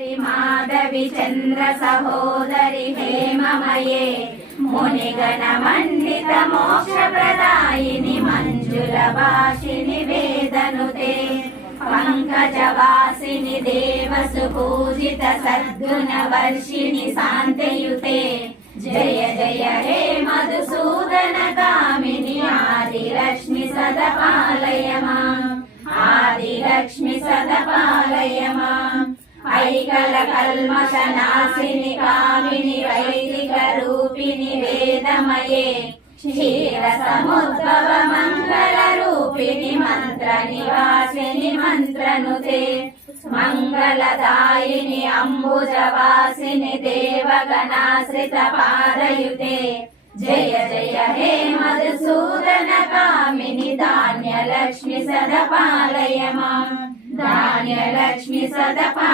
माधवी चंद्र सहोदरि हेममये मुनिगण मंडित मोक्ष प्रदायिनि मंजुल भाषिनि वेदनुते पंकजवासिनि देवसु पूजित सद्गुण वर्षिणि शांतयुते जय जय हे मधुसूदन कामिनि आदिलक्ष्मि सदपालय माम् आदिलक्ष्मि सदपालय माम् ऐकल कल्मष नाशिनि कामिनि वैदिक रूपिणि वेदमये क्षीर समुद्भव मंगल रूपिणि मंत्र निवासिनि मंत्रनुते मंगलदायिनि अंबुजवासिनि देवगणाश्रित पादयुते जय जय हे मधुसूदन कामिनि धान्यलक्ष्मि सदपालय माम् धान्यलक्ष्मि सदपा